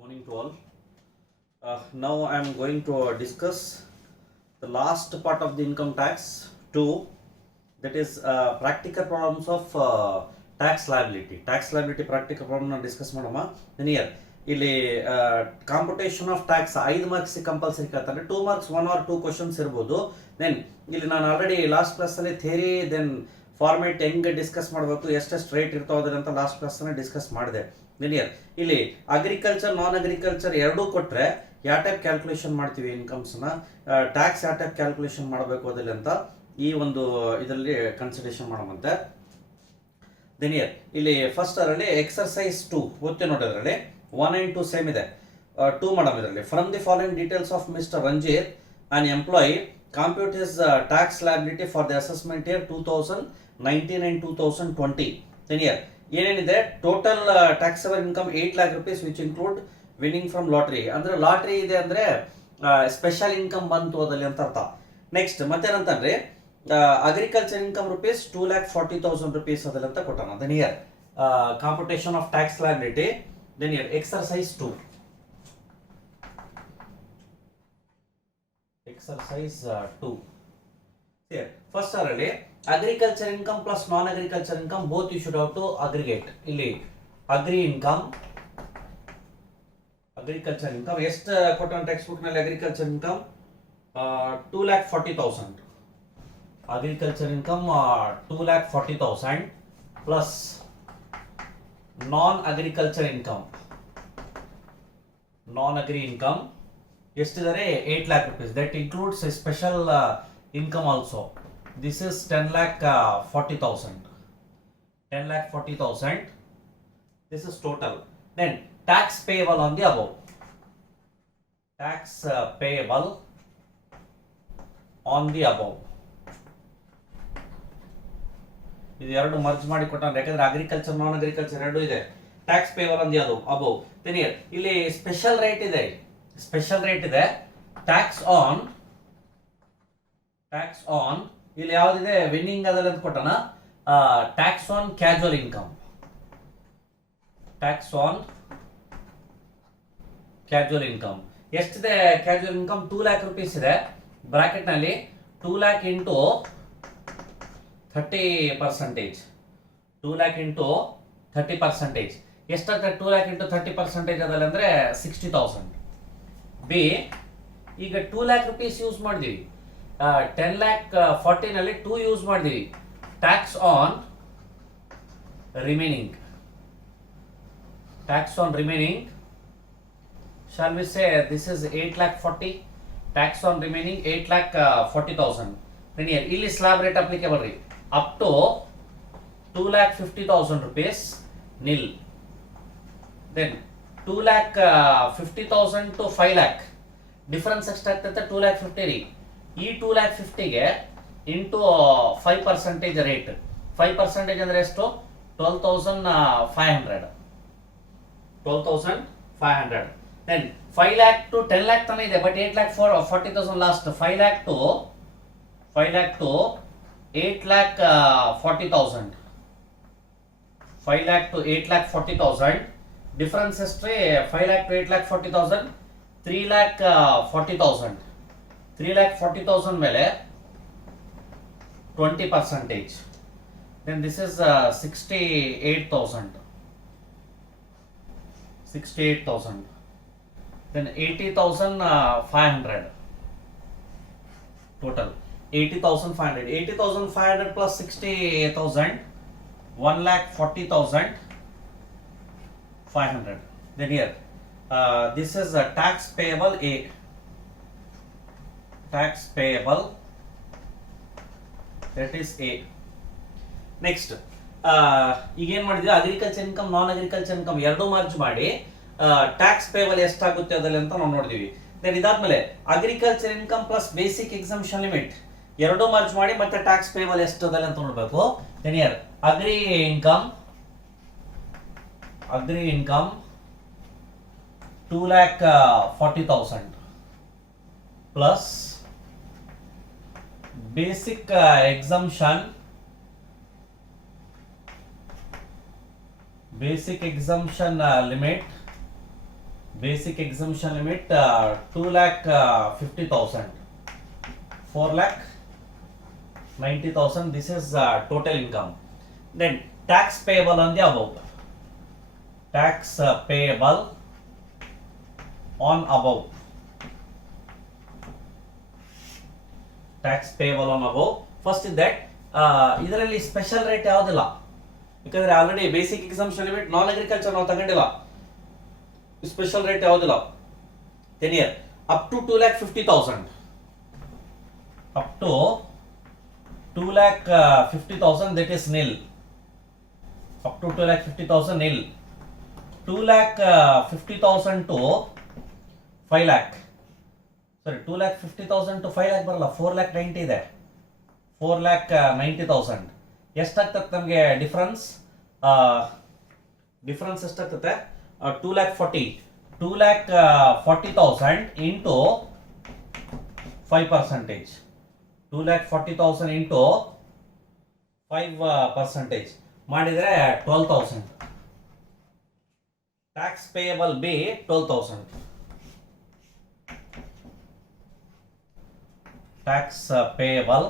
Morning to all. Now I am going to discuss the last part of the income tax 2, that is practical problems of tax liability. Tax liability practical problem na discuss ಮಾಡೋಣ. Here ಇಲ್ಲಿ computation of tax 5 marks compulsory ಕೇಳ್ತಾರೆ. 2 ಮಾರ್ಕ್ಸ್ 1 or 2 ಕ್ವಶನ್ಸ್ ಇರ್ಬೋದು. ದೆನ್ ಇಲ್ಲಿ ನಾನು already last ಕ್ಲಾಸಲ್ಲಿ theory then format ಹೆಂಗೆ ಡಿಸ್ಕಸ್ ಮಾಡಬೇಕು, ಎಷ್ಟೆಷ್ಟು ರೇಟ್ ಇರ್ತಾವೆ ಅಂತ ಲಾಸ್ಟ್ ಕ್ಲಾಸಲ್ಲಿ ಡಿಸ್ಕಸ್ ಮಾಡಿದೆ. ನಿಯರ್ ಇಲ್ಲಿ ಅಗ್ರಿಕಲ್ಚರ್ ನಾನ್ ಅಗ್ರಿಕಲ್ಚರ್ ಎರಡೂ ಕೊಟ್ಟರೆ ಯಾವ ಟೈಪ್ ಕ್ಯಾಲ್ಕುಲೇಷನ್ ಮಾಡ್ತೀವಿ ಇನ್ಕಮ್ಸ್ನ, ಟ್ಯಾಕ್ಸ್ ಯಾವ ಟೈಪ್ ಕ್ಯಾಲ್ಕುಲೇಷನ್ ಮಾಡಬೇಕು ಅದಲ್ಲಿ ಅಂತ ಈ ಒಂದು ಇದರಲ್ಲಿ ಕನ್ಸಿಡರೇಷನ್ ಮಾಡೋಮಂತೆ. ನಿಯರ್ ಇಲ್ಲಿ ಫಸ್ಟ್ ಅದರಲ್ಲಿ ಎಕ್ಸರ್ಸೈಸ್ 2 ಓದ್ತೆ ನೋಡಿ. ಅದರಲ್ಲಿ 1 and 2 ಸೇಮ್ ಇದೆ. 2 ಮಾಡಮ್ ಇದರಲ್ಲಿ. From the following details of mister Ranjit an employee compute his tax liability for the assessment year 2019 and 2020. Then here ಏನೇನಿದೆ, total taxable income 8 lakh rupees which include winning from lottery. ಅಂದ್ರೆ ಲಾಟ್ರಿ ಇದೆ ಅಂದ್ರೆ special income ಬಂತು ಅದಲ್ಲಿ ಅಂತ ಅರ್ಥ. Next ಮತ್ತೇನಂತಂದ್ರೆ agriculture income rupees 2,40,000 rupees ಅದಲ್ಲಿ ಅಂತ ಕೊಟ್ಟಾನ. Then here computation of tax liability. Then here exercise 2. Exercise 2. Here, first already agriculture income plus non-agriculture income both you should have to aggregate. ಇಲ್ಲಿ agri income, agriculture income ಎಷ್ಟು ಕೊಟ್ಟನ text book ನಲ್ಲಿ agriculture income 2,40,000. agriculture income 2,40,000 plus non-agriculture income, non-agri income ಎಷ್ಟಿದ್ದಾರೆ 8 lakh rupees. That includes a special income also. This is 10,40,000. 10,40,000. This is total. Then tax payable on the above. Tax payable on the above. ಇದು ಎರಡು merge ಮಾಡಿ ಕೊಟ್ಟಾನೆ, ಯಾಕಂದ್ರೆ ಅಗ್ರಿಕಲ್ಚರ್ ನಾನ್ agriculture ಎರಡು ಇದೆ. Tax payable on the above. then here ಇಲ್ಲಿ special rate ಇದೆ, special rate ಇದೆ. ಟ್ಯಾಕ್ಸ್ ಆನ್ ಇಲ್ಲಿ ಯಾವ್ದಿದೆ, ವಿನ್ನಿಂಗ್ ಅದಲ್ಲ ಅಂತ ಕೊಟ್ಟನ. Tax on casual income, tax on casual income ಎಷ್ಟಿದೆ? ಕ್ಯಾಜುವಲ್ ಇನ್ಕಮ್ 2 lakh rupees ಇದೆ. ಬ್ರಾಕೆಟ್ ನಲ್ಲಿ 2 lakh into 30%. 2 lakh into 30%. ಎಷ್ಟಾಗ್ತದೆ 2 lakh into 30% ಅದಲ್ಲ ಅಂದ್ರೆ 60,000. ಬಿ ಈಗ 2 lakh rupees ಯೂಸ್ ಮಾಡಿದೀವಿ, 10,40,000 ನಲ್ಲಿ 2 ಯೂಸ್ ಮಾಡಿದೀವಿ. Tax on remaining, tax on remaining shall we say this is 8,40,000. Tax on remaining 8,40,000. then here ಇಲ್ಲಿ ಸ್ಲಾಬ್ ರೇಟ್ ಅಪ್ಲಿಕೇಬಲ್ ರೀ, up to 2,50,000 rupees nil. then 2,50,000 to 5 lakh difference ಎಷ್ಟಾಗ್ತೈತೆ? 2,50,000 ರೀ. ಈ 2,50,000ಗೆ ಇಂಟು 5% ರೇಟ್. 5% ಅಂದ್ರೆ ಎಷ್ಟು? 12,500. 12,500. then 5 lakh to 10 lakh ತಾನೇ ಇದೆ, ಬಟ್ 8,40,000 ಲಾಸ್ಟ್. 5 lakh to 8,40,000. 5 lakh to 8,40,000 ಡಿಫರೆನ್ಸ್ ಎಷ್ಟ್ರಿ? 5 lakh to 8,40,000 3,40,000. 3,40,000 ಮೇಲೆ 20%. then this is 68,000. 68,000. then 80,500 total. 80,500. 80,500 plus 60,000 1,40,500. then here this is a tax payable A. Tax payable, that is A. next ಈಗ ಏನ್ ಮಾಡಿದ್ವಿ, ಅಗ್ರಿಕಲ್ಚರ್ ಇನ್ಕಮ್ ನಾನ್ ಅಗ್ರಿಕಲ್ಚರ್ ಇನ್ಕಮ್ ಎರಡು ಮಾರ್ಜ್ ಮಾಡಿ ಟ್ಯಾಕ್ಸ್ ಪೇಬಲ್ ಎಷ್ಟಾಗುತ್ತೆ ಅದಲ್ಲಿ ಅಂತ ನಾವು ನೋಡಿದೀವಿ. ದೆನ್ ಇದಾದ್ಮೇಲೆ agriculture income plus basic exemption limit ಎರಡು ಮಾರ್ಜ್ ಮಾಡಿ ಮತ್ತೆ ಟ್ಯಾಕ್ಸ್ ಪೇಬಲ್ ಎಷ್ಟದಲ್ಲಿ ಅಂತ ನೋಡ್ಬೇಕು. Then here agri income 2,40,000 plus basic exemption limit Basic exemption limit 2 lakh 50,000, 4 lakh 90,000. This is total income. Then tax payable on the above. Tax payable on above. Tax payable on above. First is that ಇದರಲ್ಲಿ special rate ಯಾವುದಿಲ್ಲ, ಯಾಕಂದ್ರೆ already basic exemption limit ನಾನ್ ಅಗ್ರಿಕಲ್ಚರ್ ನಾವು ತಗೊಂಡಿಲ್ಲ. Special rate ಯಾವುದಿಲ್ಲ. 10 year up to 2,50,000, up to 2,50,000, that is nil. Up to 2,50,000 nil. 2,50,000 to 5 lakh. Sorry, 2,50,000 to 5 lakh ಬರಲ್ಲ, 4,90,000 ಇದೆ. 4,90,000 ಎಷ್ಟಾಗ್ತದೆ ನಮಗೆ ಡಿಫ್ರೆನ್ಸ್? ಡಿಫ್ರೆನ್ಸ್ ಎಷ್ಟಾಗ್ತದೆ? 2,40,000 into 5%. 2,40,000 into 5% ಮಾಡಿದರೆ 12,000. Tax payable B 12,000. Tax payable,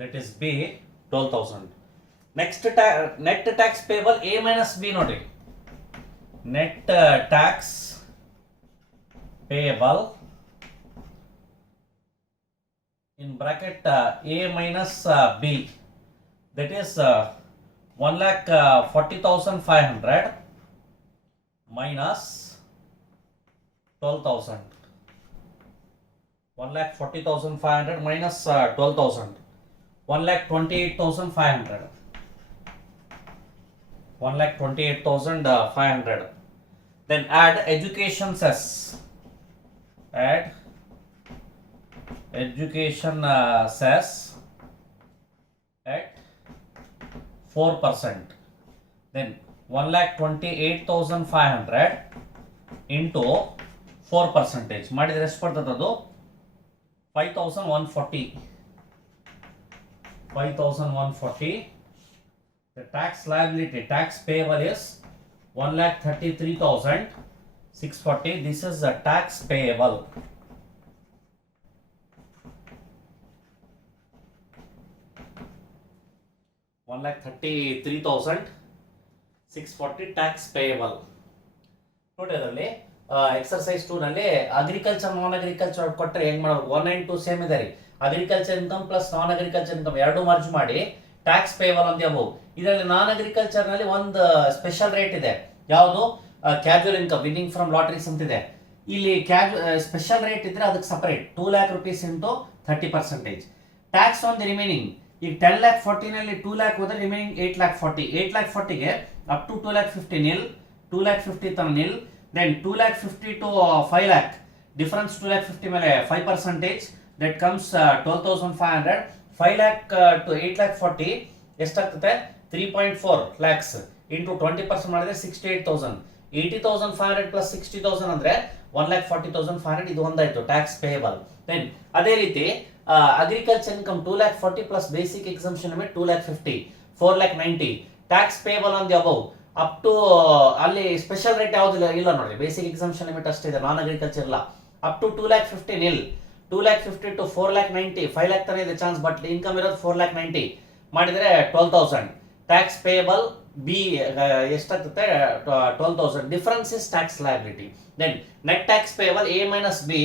that is B, 12,000. Next net tax payable A minus B ನೋಡಿ. Net tax payable in bracket A minus B, that is 1,40,500 minus 12,000. 1,40,500 minus 12,000. 1,28,500. 1,28,500. Then add education cess. Add education cess at 4%. Then 1,28,500 into 4%. ಮಾಡಿದ್ರೆ ಎಷ್ಟು ಬರ್ತದೆ ಅದು? 5,140. 5,140. The tax liability, tax payable is 1,33,640. This is the tax payable. $1,33,640 tax payable. ನೋಡಿ ಅದರಲ್ಲಿ ಎಕ್ಸರ್ಸೈಸ್ 2 ನಲ್ಲಿ ಅಗ್ರಿಕಲ್ಚರ್ ನಾನ್ ಅಗ್ರಿಕಲ್ಚರ್ ಕೊಟ್ಟರೆ ಹೆಂಗ್ ಮಾಡಬೇಕು? 1 and 2 ಸೇಮ್ ಇದೆ ರೀ. Agriculture income plus non agriculture income ಎರಡು ಮರ್ಜ್ ಮಾಡಿ ಟ್ಯಾಕ್ಸ್ ಪೇಬಲ್ ಅಂತ ಅಬೌವ್. ಇದರಲ್ಲಿ ನಾನ್ ಅಗ್ರಿಕಲ್ಚರ್ ನಲ್ಲಿ ಒಂದು ಸ್ಪೆಷಲ್ ರೇಟ್ ಇದೆ, ಯಾವುದು? Casual income winning from lotteries ಅಂತ ಇದೆ. ಇಲ್ಲಿ ಸ್ಪೆಷಲ್ ರೇಟ್ ಇದ್ರೆ ಅದಕ್ಕೆ separate 2 lakh rupees into 30%. Tax on the remaining, ಈಗ 10,40,000 ನಲ್ಲಿ 2 lakh ಹೋದ್ರೆ ರಿಮೈನಿಂಗ್ 8,40,000. 8,40,000ಗೆ ಅಪ್ ಟು 2,50,000 ನಿಲ್, 2,50,000 ತನ nil. Then 2,50,000 to 5 lakh, difference 2,50,000 ಮೇಲೆ 5%, that comes 12,500. 5 lakh to 8,40,000 ಎಷ್ಟಾಗ್ತದೆ? 3.4 lakhs into 20% ಮಾಡಿದ್ರೆ 68,000. 80,500 plus 60,000 ಅಂದ್ರೆ 1,40,500. ಇದು ಒಂದಾಯ್ತು ಟ್ಯಾಕ್ಸ್ ಪೇಯಬಲ್. ದೆನ್ ಅದೇ ರೀತಿ agriculture income 2,40,000 plus basic exemption limit 2,50,000, 4,90,000 tax payable on the above. Up to ಅಲ್ಲಿ ಸ್ಪೆಷಲ್ ರೇಟ್ ಯಾವುದಿಲ್ಲ ಇಲ್ಲ ನೋಡಿ, ಬೇಸಿಕ್ ಎಕ್ಸಂಪ್ಷನ್ ಲಿಮಿಟ್ ಅಷ್ಟೇ ಇದೆ, ನಾನ್ ಅಗ್ರಿಕಲ್ಚರ್ ಇಲ್ಲ. ಅಪ್ ಟು 2,50,000 ನಿಲ್, 2,50,000 to 4,90,000, 5 lakh ತರ ಇದೆ ಚಾನ್ಸ್, ಬಟ್ ಇನ್ಕಮ್ ಇರೋದು 4,90,000 ಮಾಡಿದ್ರೆ 12,000. ಟ್ಯಾಕ್ಸ್ ಪೇಯಬಲ್ ಬಿ ಎಷ್ಟಾಗ್ತದೆ? 12,000. Difference is tax liability. Then net tax payable A minus B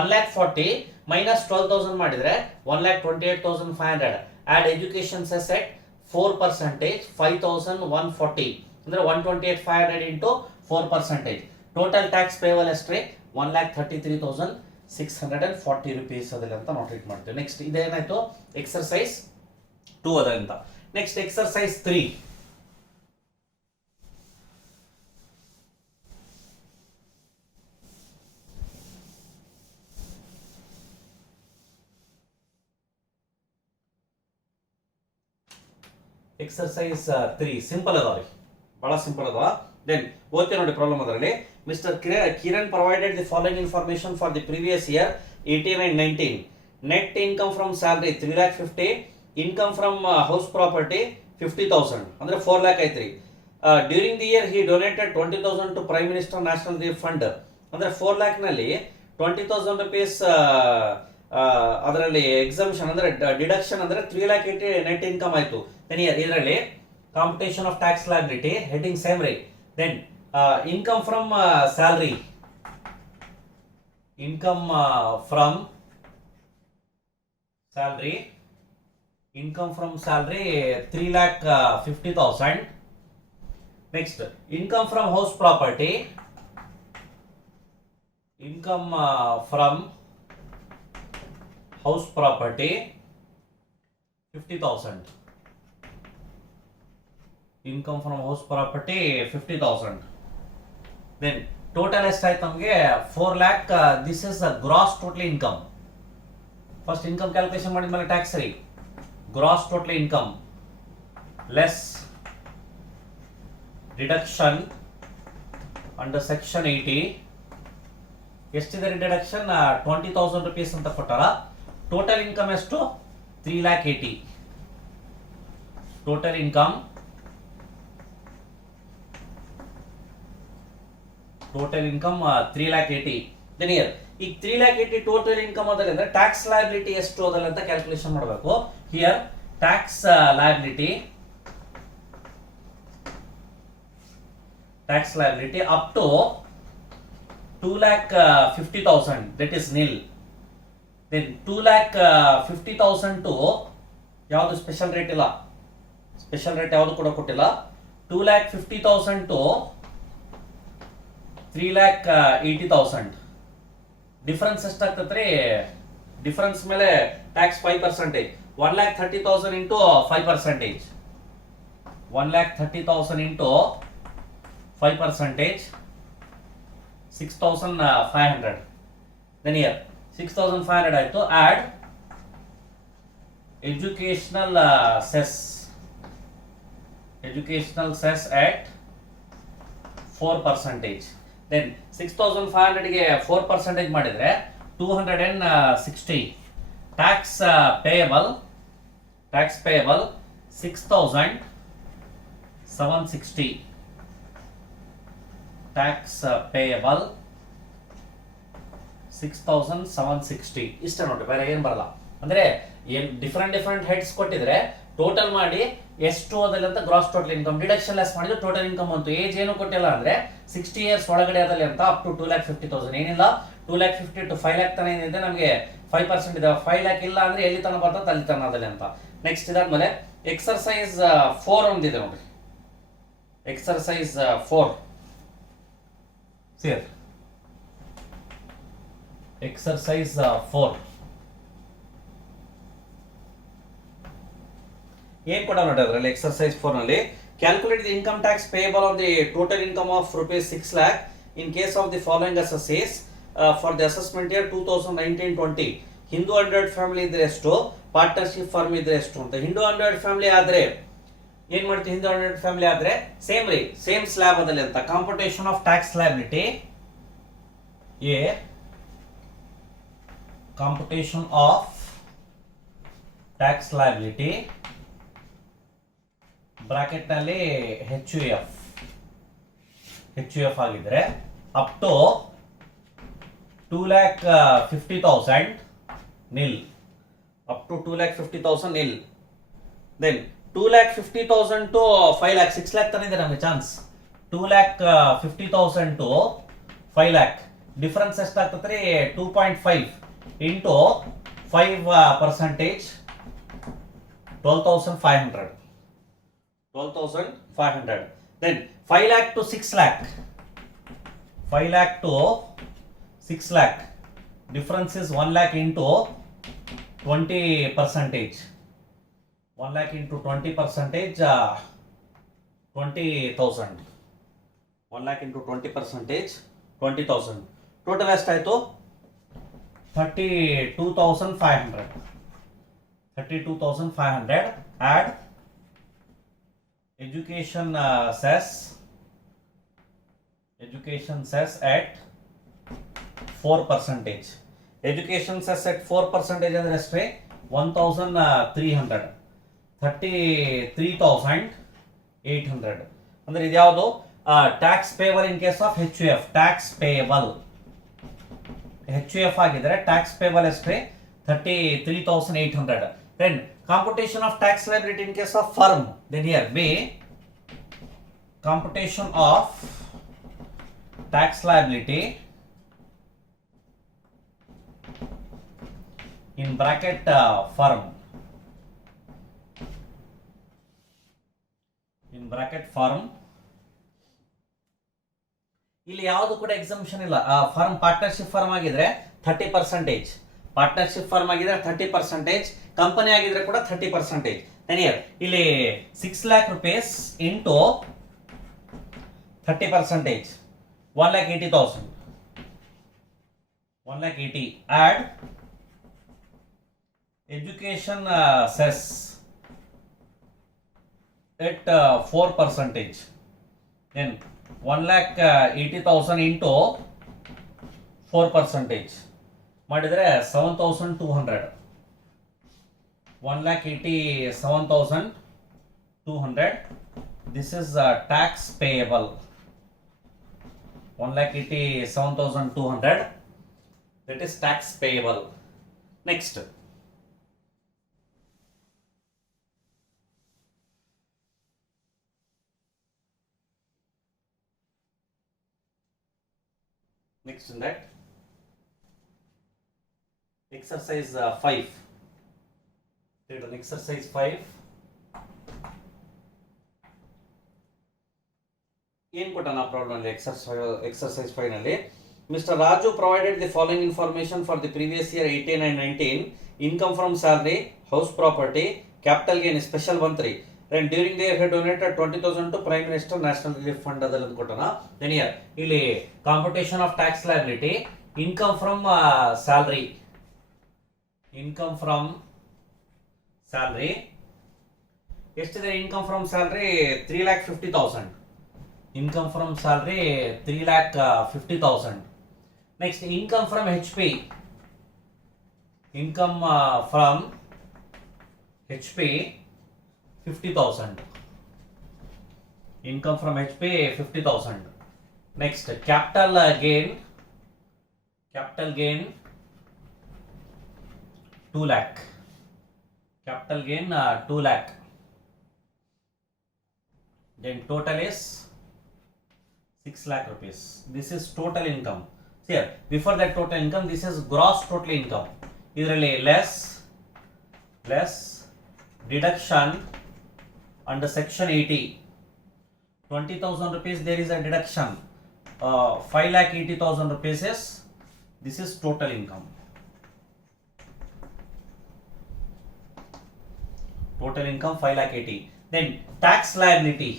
1,40,000 minus 12,000 ಮಾಡಿದ್ರೆ 1,28,500. ಆಡ್ ಎಜುಕೇಶನ್ ಸೆಸ್ ಎಟ್ 4%, 5,140 ಅಂದ್ರೆ 128,500 into 4%. ಟೋಟಲ್ ಟ್ಯಾಕ್ಸ್ ಪೇಯಬಲ್ ಎಷ್ಟ್ರಿ? 1,33,640 rupees ಅದಲ್ಲಿ ಅಂತ ನಾವು ಟ್ರೀಟ್ ಮಾಡ್ತೀವಿ. ನೆಕ್ಸ್ಟ್ ಇದೇನಾಯ್ತು? ಎಕ್ಸರ್ಸೈಸ್ 2 ಅದರಿಂದ. Next exercise 3. ಎಕ್ಸರ್ಸೈಸ್ 3 ಸಿಂಪಲ್ ಅದಾವ ರೀ, ಬಹಳ ಸಿಂಪಲ್ ಅದಾವ. ದೆನ್ ಓದ್ತೀವಿ ನೋಡಿ ಪ್ರಾಬ್ಲಮ್ ಅದರಲ್ಲಿ. Mister Kiran provided the following information for the previous year 18 and 19. Net income from salary 3,50,000, income from house property 50,000 ಅಂದ್ರೆ 4 lakh ಐತ್ರಿ. During the year he donated 20,000 to prime minister national relief fund. ಅಂದರೆ 4 lakh ನಲ್ಲಿ 20,000 rupees ಅದರಲ್ಲಿ ಎಕ್ಸಮ್ಷನ್ ಅಂದರೆ deduction ಅಂದರೆ 3,80,000 net income ಆಯಿತು. Then ಇದರಲ್ಲಿ computation of tax liability heading same ರೇ. Then income from salary, income from salary, income from salary 3,50,000. Next income from house property, income from house property 50,000. Income from house property 50,000. Then total ಎಷ್ಟಾಯ್ತು ನಮಗೆ 4 lakh. This is a gross total income. First income calculation ಮಾಡಿದ್ಮೇಲೆ tax free. Gross total income less deduction under section 80. ಎಷ್ಟಿದೆ ಡಿಡಕ್ಷನ್? 20,000 rupees ಅಂತ ಕೊಟ್ಟಾರ. Total income ಎಷ್ಟು? 3,80,000. Total income 3,80,000. Then year ಈಗ 3,80,000 total income ಅದಲ್ಲ ಅಂದ್ರೆ ಟ್ಯಾಕ್ಸ್ ಲಯಬಿಲಿಟಿ ಎಷ್ಟು ಅದಲ್ಲ ಅಂತ ಕ್ಯಾಲ್ಕುಲೇಷನ್ ಮಾಡಬೇಕು. Here tax liability up to 2,50,000, that is nil. Then 2,50,000 to ಯಾವುದು ಸ್ಪೆಷಲ್ ರೇಟ್ ಇಲ್ಲ, ಸ್ಪೆಷಲ್ ರೇಟ್ ಯಾವುದು ಕೂಡ ಕೊಟ್ಟಿಲ್ಲ. 2,50,000 to 3,80,000 ಡಿಫರೆನ್ಸ್ ಎಷ್ಟಾಗ್ತದೆ? ಡಿಫರೆನ್ಸ್ ಮೇಲೆ tax 5%. 1,30,000 into 5%. 1,30,000 into 5%. 6,500. Then here 6,500 ಆಯ್ತು. add educational cess at 4%. then 6,500 ಗೆ 4% ಮಾಡಿದ್ರೆ 260. tax payable 6,760. tax payable 6,760. ಇಷ್ಟ ನೋಡಿ, ಬೇರೆ ಏನು ಬರಲ್ಲ. ಅಂದ್ರೆ ಏನ್ ಡಿಫರೆಂಟ್ ಹೆಡ್ಸ್ ಕೊಟ್ಟಿದ್ರೆ ಟೋಟಲ್ ಮಾಡಿ ಎಷ್ಟು ಅದಲ್ಲ ಅಂತ gross total income deduction less ಮಾಡಿದ್ರೆ ಟೋಟಲ್ ಇನ್ಕಮ್ ಬಂತು. ಏಜ್ ಏನು ಕೊಟ್ಟಿಲ್ಲ ಅಂದ್ರೆ 60 years ಒಳಗಡೆ ಅದಲ್ಲ ಅಂತ ಅಪ್ ಟು 2,50,000. ಏನಿಲ್ಲ 2,50,000 to 5 lakh ತನ ಏನಿದೆ ನಮಗೆ 5% ಇದೆ. 5 lakh ಇಲ್ಲ ಅಂದ್ರೆ ಎಲ್ಲಿ ತನ ಬರ್ತದೆ ಅಲ್ಲಿ ತನ ಅದಲ್ಲ ಅಂತ. ನೆಕ್ಸ್ಟ್ ಇದಾದ್ಮೇಲೆ ಎಕ್ಸರ್ಸೈಸ್ 4 ಒಂದಿದೆ ನೋಡಿ. ಎಕ್ಸರ್ಸೈಸ್ 4 here. Exercise 4 ಏನ್ ಕೊಡ ನೋಡಿ ಅದರಲ್ಲಿ. ಎಕ್ಸರ್ಸೈಸ್ 4 ನಲ್ಲಿ calculate the income tax payable on the total income of rupees 6 lakh in case of the following assesses for the assessment year 2019-20. ಹಿಂದೂ 100 ಫ್ಯಾಮಿಲಿ ಇದ್ರೆ ಎಷ್ಟು, ಪಾರ್ಟ್ನರ್ಶಿಪ್ ಫರ್ಮ್ ಇದ್ರೆ ಎಷ್ಟು ಅಂತ. ಹಿಂದೂ 100 ಫ್ಯಾಮಿಲಿ ಆದ್ರೆ ಏನ್ ಮಾಡ್ತೀವಿ? ಹಿಂದೂ 100 ಫ್ಯಾಮಿಲಿ ಆದ್ರೆ ಸೇಮ್ ಸ್ಲ್ಯಾಬ್ ಅದಲ್ಲಿ ಅಂತ. Computation of tax liability computation of tax liability bracket ನಲ್ಲಿ HUF ಆಗಿದ್ರೆ up to 2,50,000 nil. Up to 2,50,000 nil. Then 2,50,000 to 5 lakh 6 lakh ತಂದಿದೆ ನಮಗೆ ಚಾನ್ಸ್. 2,50,000 to 5 lakh ಡಿಫರೆನ್ಸ್ ಎಷ್ಟಾಗ್ತದೆ? 2.5 ಇಂಟು 5%. 12,500. 12,500. Then 5 lakh to 6 lakh. 5 lakh to 6 lakh. Difference is 1 lakh into 20%. 1 lakh into 20%, 20,000. 1 lakh into 20%, 20,000. Total ಎಷ್ಟಾಯ್ತು? 32,500. 32,500. Add education cess at 4%. Education cess at 4% ಅಂದ್ರೆ ಎಷ್ಟೇ? 1,300. 33,800. ಅಂದ್ರೆ ಇದು ಯಾವುದು tax payable in case of H U F. Tax payable H U F ಆಗಿದ್ರೆ tax payable ಎಷ್ಟ್ರಿ 33,800. Then computation of tax liability in case of firm, then here B, computation of tax liability in bracket firm, in bracket firm. ಇಲ್ಲಿ ಯಾವುದು ಕೂಡ ಎಕ್ಸಂಪ್ಷನ್ ಇಲ್ಲ. Firm partnership firm ಆಗಿದ್ರೆ 30%, partnership firm ಆಗಿದ್ರೆ 30%, ಕಂಪನಿ ಆಗಿದ್ರೆ ಕೂಡ 30%. ಇಲ್ಲಿ 6 lakh rupees into 30%, 1,80,000, 1,80,000. Add education cess at 4%. Then 1,80,000 into 4%. ಮಾಡಿದ್ರೆ 7,200. 1,87,200. This is tax payable. 1,87,200. That is tax payable. Next. Next in that, exercise 5. Exercise 5. ಏನು ಕೊಟ್ಟನ ಪ್ರಾಬ್ಲಮ್ ಅಲ್ಲಿ ಎಕ್ಸರ್ಸೈಸ್ 5 ನಲ್ಲಿ ಮಿಸ್ಟರ್ Raju provided the following information for the previous year 18 and 19, income from salary, house property, capital gain special Mantri, and during the year he donated 20,000 to prime minister national relief fund ಅದಲ್ಲ ಕೊಟ್ಟನ. then here ಇಲ್ಲಿ computation of tax liability, income from salary, income from salary ಎಷ್ಟಿದೆ? income from salary 3,50,000, income from salary 3,50,000. next income from HP, income from HP 50,000, income from HP 50,000. next capital gain 2 lakh, capital gain 2 lakh. then total is 6 lakh rupees. this is total income. here before that total income, this is gross total income. ಇದರಲ್ಲಿ less deduction under section 80, 20,000 rupees there is a deduction. 5,80,000 rupees is, this is total income. Total income 5,80,000. then tax liability,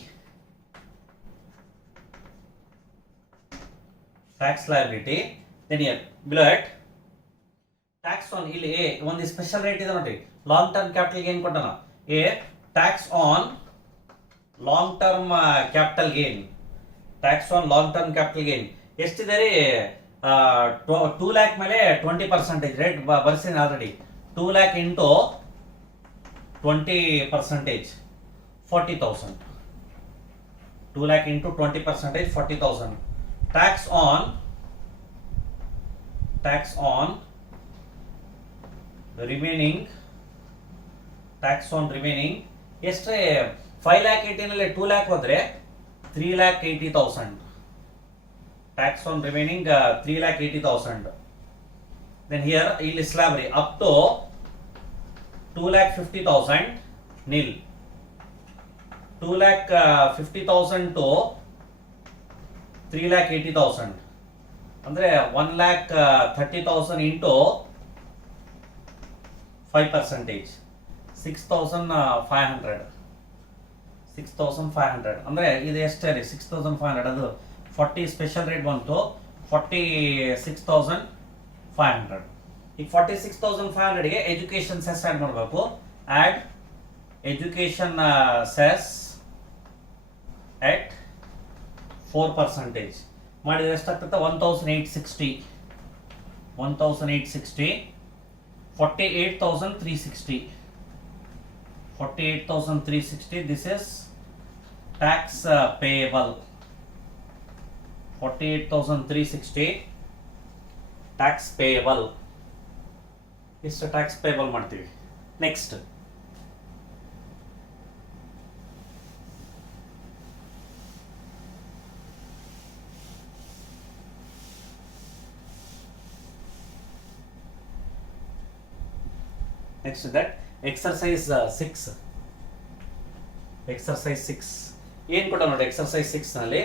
then here below it tax on ಇಲ್ಲಿ ಒಂದು special rate ಇದೆ ನೋಡಿ, long term capital gain ಕೊಟ್ಟನ. tax on long term capital gain, tax on long term capital gain ಎಷ್ಟಿದೆ ರೀ? 2 lakh ಮೇಲೆ 20% ರೇಟ್ ಬರ್ಸಿನಿ ಆಲ್ರೆಡಿ. 2 lakh into 20%, 40,000. 2 lakh into 20%, 40,000. tax on remaining, tax on remaining ಎಷ್ಟೇ? 5,80,000 ನಲ್ಲಿ 2 lakh ಹೋದ್ರೆ 3,80,000. tax on remaining 3,80,000. then here ಇಲ್ಲಿ slab ರೀ up to 2,50,000 nil, 2,50,000 to 3,80,000 ಅಂದ್ರೆ 1,30,000 into 5%, 6,500. ಅಂದ್ರೆ ಇದು ಎಷ್ಟೇ ರೀ? 6,500. ಅದು 40 ಸ್ಪೆಷಲ್ ರೇಟ್ ಬಂತು, 46,500. ಈಗ 46,500 ಗೆ ಎಜುಕೇಶನ್ ಸೆಸ್ ಆಡ್ ಮಾಡಬೇಕು. ಆಡ್ ಎಜುಕೇಶನ್ ಸೆಸ್ at 4% ಮಾಡಿದ್ರೆ ಎಷ್ಟಾಗ್ತದೆ? 1,860, 48,360. 48,360. this is tax payable 48,360 tax payable ಇಷ್ಟು ಟ್ಯಾಕ್ಸ್ ಪೇಬಲ್ ಮಾಡ್ತೀವಿ. ನೆಕ್ಸ್ಟ್ ದಟ್ ಎಕ್ಸರ್ಸೈಸ್ 6 ಏನು ಕೊಟ್ಟ ನೋಡಿ. ಎಕ್ಸರ್ಸೈಸ್ 6 ನಲ್ಲಿ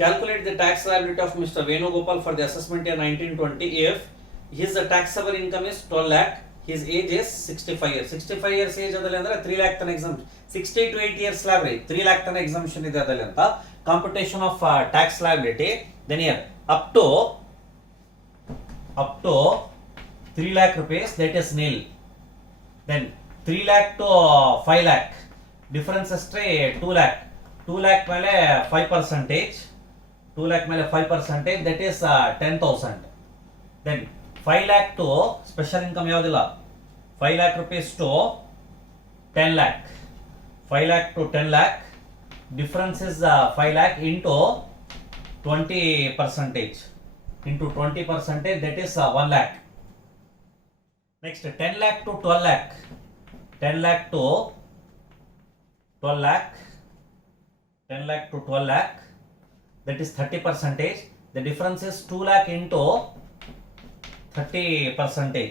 calculate the tax liability of Mr. Venugopal for the assessment year 1920 if his taxable income is 12 lakh, his age is 65 years. 65 years age adalli andre 3 lakh tana exemption, 60 to 8 years salary 3 lakh tana exemption ide adalli anta computation of tax liability. Then here up to 3 lakh rupees, that is nil. Then 3 lakh to 5 lakh difference ಅಷ್ಟೇ 2 lakh. 2 lakh ಮೇಲೆ 5%, 2 lakh ಮೇಲೆ 5%, that is 10,000. Then 5 lakh to special income ಯಾವುದಿಲ್ಲ, 5 lakh rupees to 10 lakh, 5 lakh to 10 lakh difference is 5 lakh into 20%, that is 1 lakh. Next 10 lakh to 12 lakh, 10 lakh to 12 lakh, 10 lakh to 12 lakh, that is 30%. The difference is 2 lakh into 30%,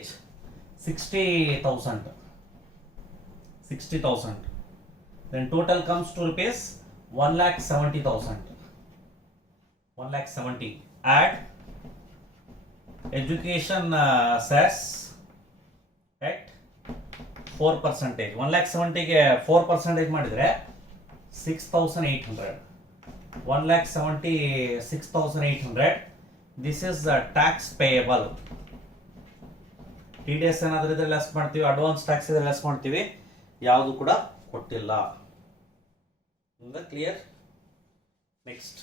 60,000. Then total comes to rupees 1,70,000. 1,70,000. Add education cess at 4%. 1,70,000 ಗೆ 4% ಮಾಡಿದ್ರೆ 6,800. 1,70,6,800. This is tax payable. TDS ಏನಾದರೂ ಇದ್ರೆ ಲೆಸ್ ಮಾಡ್ತೀವಿ, advance tax ಇದ್ರೆ ಲೆಸ್ ಮಾಡ್ತೀವಿ, ಯಾವುದು ಕೂಡ ಕೊಟ್ಟಿಲ್ಲ. Clear? Next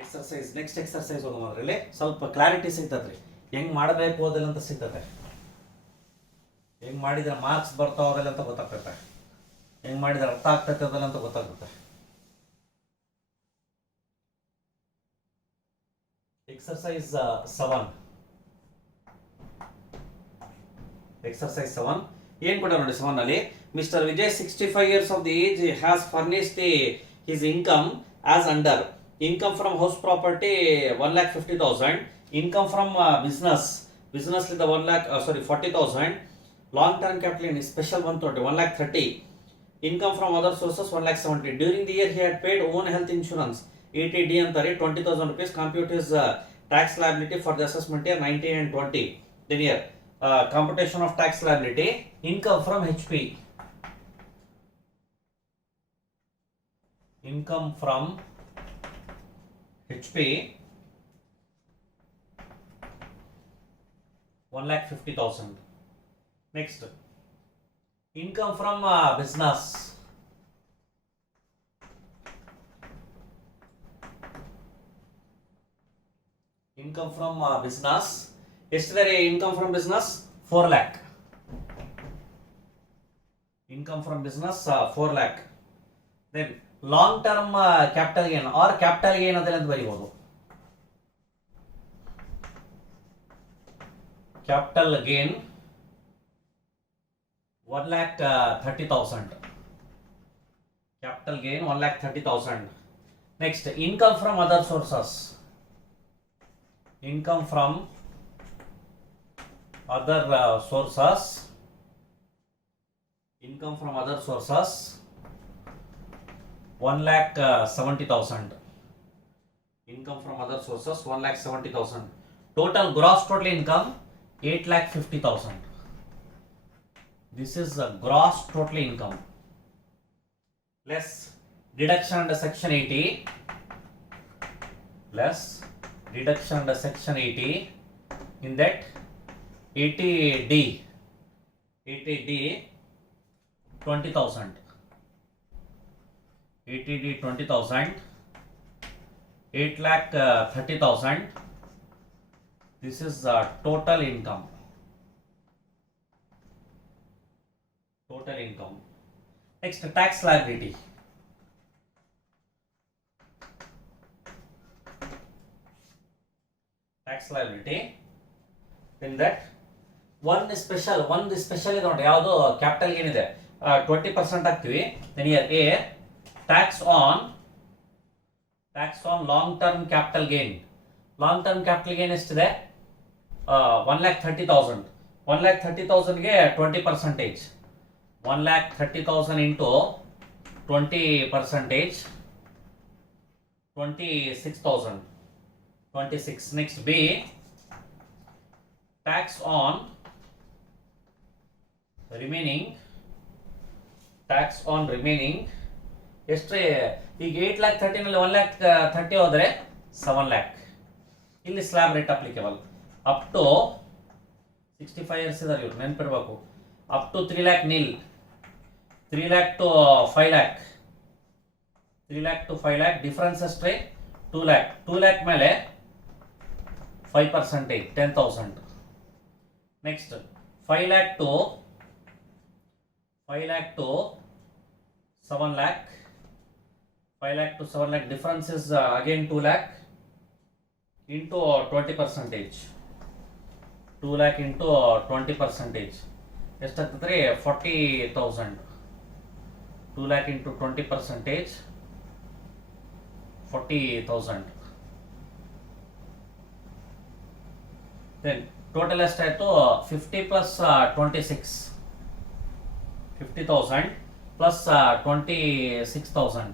exercise. Next exercise ಓದೋದ್ರಲ್ಲಿ ಸ್ವಲ್ಪ ಕ್ಲಾರಿಟಿ ಸಿಗ್ತದ್ರಿ, ಹೆಂಗ್ ಮಾಡಬೇಕು ಅದಲ್ಲ ಅಂತ ಸಿಗ್ತದೆ, ಹೆಂಗ್ ಮಾಡಿದ್ರೆ ಮಾರ್ಕ್ಸ್ ಬರ್ತಾವಲ್ಲ ಅಂತ ಗೊತ್ತಾಗ್ತೈತೆ, ಹೆಂಗ್ ಮಾಡಿದ್ರೆ ಅರ್ಥ ಆಗ್ತೈತೆ ಅದಲ್ಲ ಅಂತ ಗೊತ್ತಾಗುತ್ತೆ. ಎಕ್ಸರ್ಸೈಸ್ 7 ಏನ್ ಕೊಡ ನೋಡಿ. 7 ನಲ್ಲಿ ಮಿಸ್ಟರ್ Vijay 65 years of the age has furnished his income as under income from house property 1,50,000, income from business the 40,000, long term capital in special 130, 1,30,000, income from other sources 1,70,000. During the year he had paid own health insurance 80D ಅಂತಾರೆ 20,000 rupees. Compute his tax liability for the assessment year 19 and 20. Then here computation of tax liability. Income from HP, income from HP 1,50,000. Next income from business, income from business ಎಷ್ಟಿದ್ದಾರೆ? income from business 4 lakh, income from business 4 lakh. Then long term capital gain or capital gain ಅದಲ್ಲ ಅಂತ ಬರೀಬಹುದು. capital gain 1,30,000, capital gain 1,30,000. Next income from other sources, income from other sources, income from other sources 1,70,000, income from other sources 1,70,000. Gross total income 8,50,000. This is a gross total income less deduction under section 80, less deduction under section 80. In that 80D 20,000, 80D 20,000, 8,30,000, This is total income. Total income. Next, tax liability. Tax liability. In that, one special ಇದೆ ನೋಡಿ, ಯಾವುದು capital gain ಇದೆ 20% ಹಾಕ್ತೀವಿ. then here A, tax on long term capital gain. Long term capital gain ಎಷ್ಟಿದೆ? 1,30,000. 1,30,000 ಗೆ 20%. 1,30,000 into 20%, 26,000. 26. Next, B, tax on remaining. ಎಷ್ಟ್ರಿ? ಈಗ 8,30,000 ನಲ್ಲಿ 1,30,000 ಹೋದ್ರೆ 7 lakh. ಇಲ್ಲಿ slab rate applicable. Up to 65 years ಇದಾರೆ ಇವ್ರು, ನೆನಪಿರ್ಬೇಕು. Up to 3 lakh nil. 3 lakh to 5 lakh. 3 lakh to 5 lakh ಡಿಫರೆನ್ಸ್ ಎಷ್ಟ್ರಿ? 2 lakh. 2 lakh ಮೇಲೆ 5%, 10,000. ನೆಕ್ಸ್ಟ್ 5 lakh to 7 lakh. 5 lakh to 7 lakh difference is again 2 lakh into 20%. 2 lakh into 20%. ಎಷ್ಟಾಗ್ತದೆ? 40,000. 2 lakh into 20%, 40,000. then total ಎಷ್ಟಾಯ್ತು? 50 plus 26, 50,000 plus 26,000,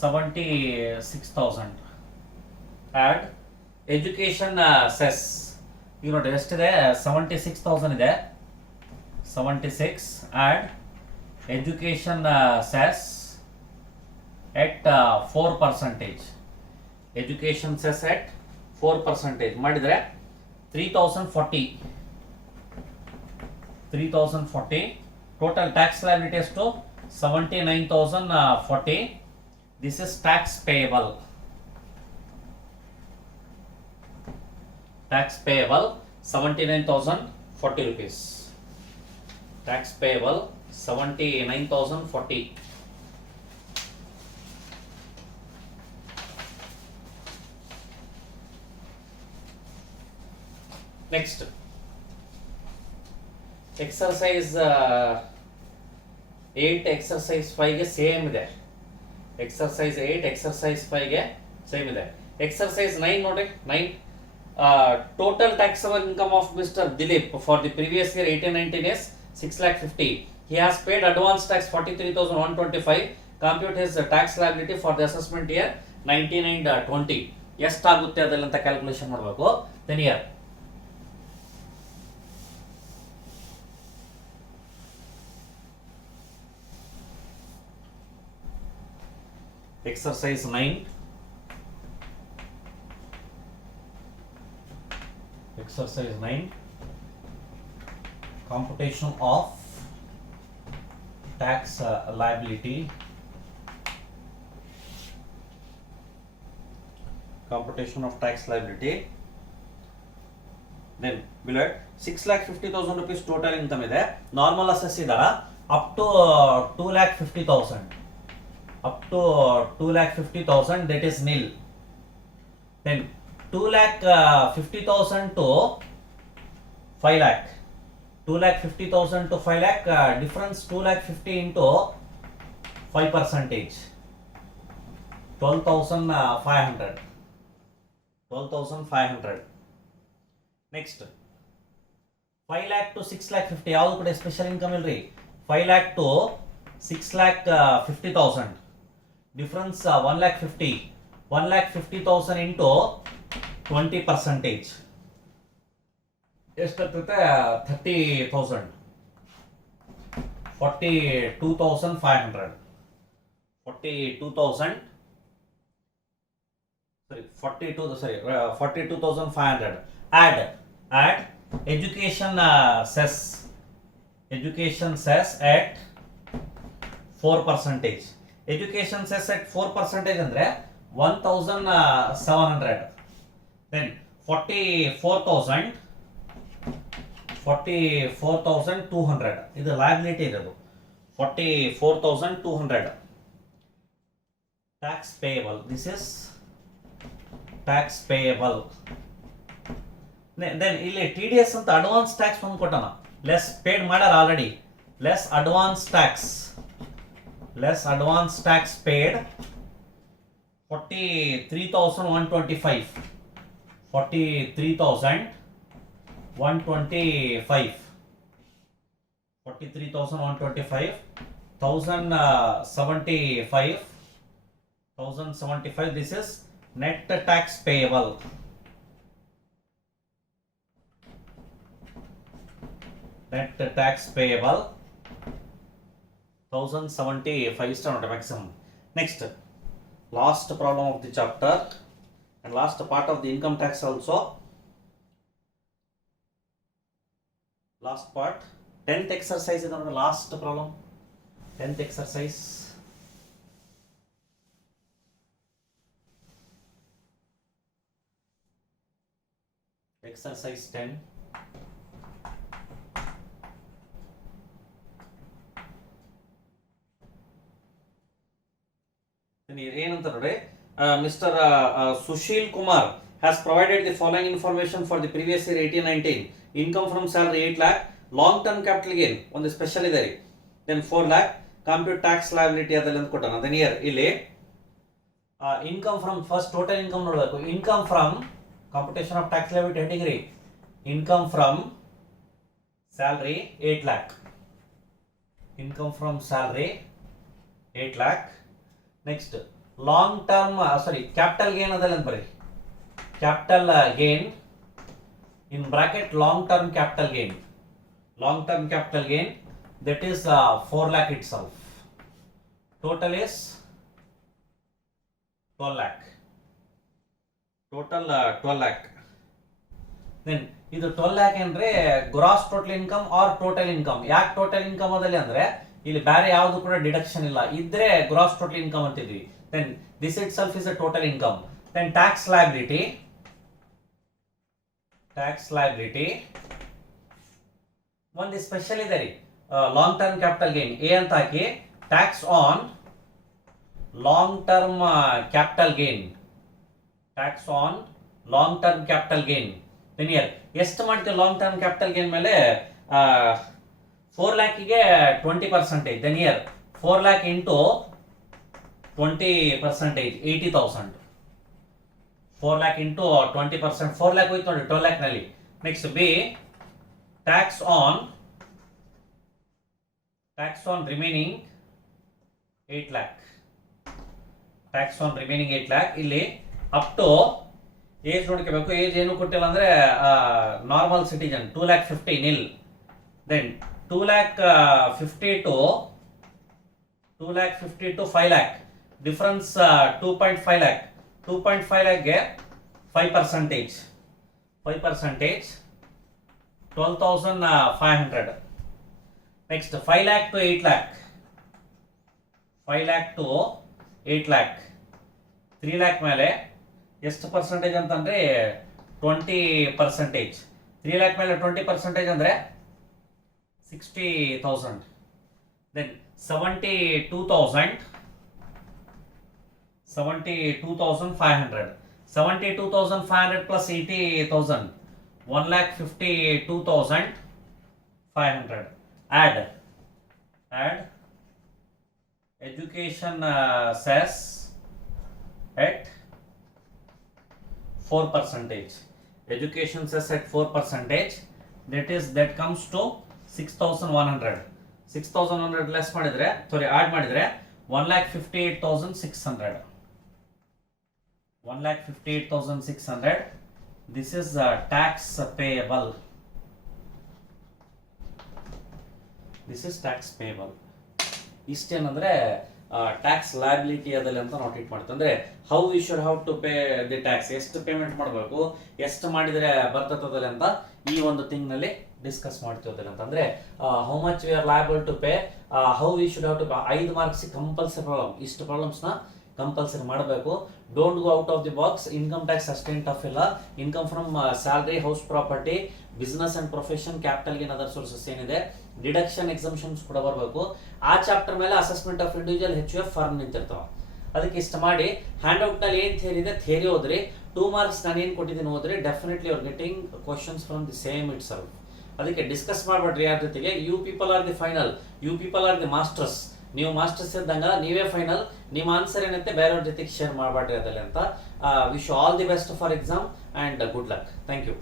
76,000. add education cess. ಈಗ ನೋಡಿ ಎಷ್ಟಿದೆ? 76,000 ಇದೆ. 76. add education cess at 4%. education cess at 4% ಮಾಡಿದ್ರೆ 3,040. 3,040. Total tax liability ಎಷ್ಟು? 79,040. This is tax payable. Tax payable 79,040 rupees. Tax payable 79,040. Next exercise 8 ಎಕ್ಸರ್ಸೈಸ್ 5 ಗೆ ಸೇಮ್ ಇದೆ. ಎಕ್ಸರ್ಸೈಸ್ 8 ಎಕ್ಸರ್ಸೈಸ್ 5 ಗೆ ಸೇಮ್ ಇದೆ. ಎಕ್ಸರ್ಸೈಸ್ 9 ನೋಡಿ. 9 total taxable income of mister Dilip for the previous year 18-19 is 6,50,000. he has paid advance tax 43,125. compute his tax liability for the assessment year 19 and 20. ಎಷ್ಟಾಗುತ್ತೆ ಅದೆಲ್ಲ ಅಂತ calculation ಮಾಡಬೇಕು. then here exercise 9. Exercise 9. Computation of tax liability. Computation of tax liability. Then below 6,50,000 rupees total income ಇದೆ. Normal assess ಇದರ up to 2,50,000. up to 2,50,000, that is nil. then 2,50,000 to 5 lakh. 2,50,000 to 5 lakh difference 2,50,000 into 5%, 12,500. 12,500. next 5 lakh to 6,50,000 ಯಾವುದು ಕೂಡ special income ಇಲ್ರಿ. 5 lakh to 6,50,000 difference 1,50,000. 1,50,000 into 20%, ಎಷ್ಟಾಗ್ತದೆ? 30,000. 42,500. 42,500. add education cess. education cess at 4%. education cess at 4% ಅಂದ್ರೆ 1,700. then 44,200 ಇದು ಲಯಬಿಲಿಟಿ ಇರೋದು 44,200 tax payable. This is tax payable. Then ಇಲ್ಲಿ TDS ಅಂತ advance tax ಒಂದು ಕೊಟ್ಟನ, ಲೆಸ್ ಪೇಡ್ ಮಾಡ್ಯಾರ already, less advance tax paid 43,125 43,125 1075 this is net tax payable. Net tax payable 1075 is not maximum. Next, last problem of the chapter and last part of the income tax also. Last part, 10th exercise is the last problem. 10th exercise. Exercise 10. Mr. Sushil Kumar has provided the following information for the previous year 18-19. Income from salary 8 lakh, long term capital gain on the special idari, then 4 lakh, compute tax liability adalli anta kottana. Then here illi income from first total income nodabeku. Income from computation of tax liability heading, income from salary 8 lakh, income from salary 8 lakh. Next, long term capital gain adalli anta bari, capital gain in bracket long term capital gain that is 4 lakh itself. Total is 12 lakh. Total 12 lakh. Then ಇದು 12 lakh ಅಂದ್ರೆ gross total income or total income. ಯಾಕೆ total income ಅದಲ್ಲಿ ಅಂದ್ರೆ ಇಲ್ಲಿ ಬೇರೆ ಯಾವುದು ಕೂಡ deduction ಇಲ್ಲ, ಇದ್ರೆ ಗ್ರಾಸ್ ಟೋಟಲ್ ಇನ್ಕಮ್ ಅಂತಿದ್ವಿ. Then this itself is a total income. Then tax liability ಒಂದು ಸ್ಪೆಷಲ್ ಇದೆ ರೀ, long term capital gain A ಅಂತ ಹಾಕಿ, tax on long term capital gain, then year ಎಷ್ಟು ಮಾಡ್ತೀವಿ ಲಾಂಗ್ ಟರ್ಮ್ ಕ್ಯಾಪಿಟಲ್ ಗೇನ್ ಮೇಲೆ 4 ಲ್ಯಾಕಿಗೆ 20%, then year 4 lakh into 20% 80,000, 4 lakh into 20%, 4 lakh ಹೋಯ್ತು ನೋಡಿ 12 lakh ನಲ್ಲಿ. Next B tax on remaining 8 lakh, ಇಲ್ಲಿ ಅಪ್ ಟು ಏಜ್ ನೋಡ್ಕೋಬೇಕು. ಏಜ್ ಏನು ಕೊಟ್ಟಿಲ್ಲ ಅಂದ್ರೆ normal citizen 2,50,000 nil. Then 2,50,000 to 5 lakh difference 2.5 lakh. 2.5 lakh ಗೆ 5%, 12,500. ನೆಕ್ಸ್ಟ್ 5 lakh to 8 lakh, 3 lakh ಮೇಲೆ ಎಷ್ಟು ಪರ್ಸೆಂಟೇಜ್ ಅಂತಂದ್ರೆ 20%. 3 lakh ಮೇಲೆ 20% ಅಂದ್ರೆ 60,000. ದೆನ್ 72,500, 72,500 plus 80,000, 1,52,500. Add education cess at 4%. Education cess at 4%. That comes to 6,100. 6,100 less ಮಾಡಿದ್ರೆ add ಮಾಡಿದ್ರೆ 1,58,600. 1,58,600. This is tax payable. ಇಷ್ಟೇನಂದ್ರೆ ಟ್ಯಾಕ್ಸ್ ಲಯಬಿಲಿಟಿ ಅದಲ್ಲಿ ಅಂತ ನಾವು ಟ್ರೀಟ್ ಮಾಡ್ತೀವಿ. ಅಂದ್ರೆ how we should how to pay the tax, ಎಷ್ಟು ಪೇಮೆಂಟ್ ಮಾಡಬೇಕು, ಎಷ್ಟು ಮಾಡಿದ್ರೆ ಬರ್ತದಲ್ಲಿ ಅಂತ ಈ ಒಂದು ಥಿಂಗ್ ನಲ್ಲಿ ಡಿಸ್ಕಸ್ ಮಾಡ್ತೀವಿ. ಅಂತಂದ್ರೆ how much we are liable to pay, how we should how to pay. 5 marks compulsory problem. ಇಷ್ಟು ಪ್ರಾಬ್ಲಮ್ಸ್ ನ ಕಂಪಲ್ಸರಿ ಮಾಡಬೇಕು. Don't go out of the box. Income tax ಅಷ್ಟೇ ಟಫ್ ಇಲ್ಲ. Income from salary, house property, business and profession, capital gain, other sources ಏನಿದೆ, deduction exemptions ಕೂಡ ಬರಬೇಕು. ಆ chapter ಮೇಲೆ assessment of individual HUF form ನಿಂತಿರ್ತಾವ. ಅದಕ್ಕೆ ಇಷ್ಟ ಮಾಡಿ ಹ್ಯಾಂಡ್ ಔಟ್ ನಲ್ಲಿ ಏನ್ ಥಿಯರಿ ಇದೆ ಥಿಯರಿ ಓದ್ರಿ. 2 ಮಾರ್ಕ್ಸ್ ನಾನು ಏನ್ ಕೊಟ್ಟಿದ್ದೀನಿ ಓದ್ರಿ. Definitely you are getting questions from the same itself. ಅದಕ್ಕೆ ಡಿಸ್ಕಸ್ ಮಾಡ್ಬೇಡ್ರಿ ಯಾರ ಜೊತೆಗೆ. You people are the final, you people are the masters. ನೀವು ಮಾಸ್ಟರ್ಸ್ ಇದ್ದಂಗ ನೀವೇ ಫೈನಲ್. ನಿಮ್ಮ ಆನ್ಸರ್ ಏನಂತೆ ಬೇರೆಯವ್ರ ಜೊತೆಗೆ ಶೇರ್ ಮಾಡಬೇಡ್ರಿ ಅದರಲ್ಲಿ ಅಂತ. Wish all the best for exam and good luck. Thank you.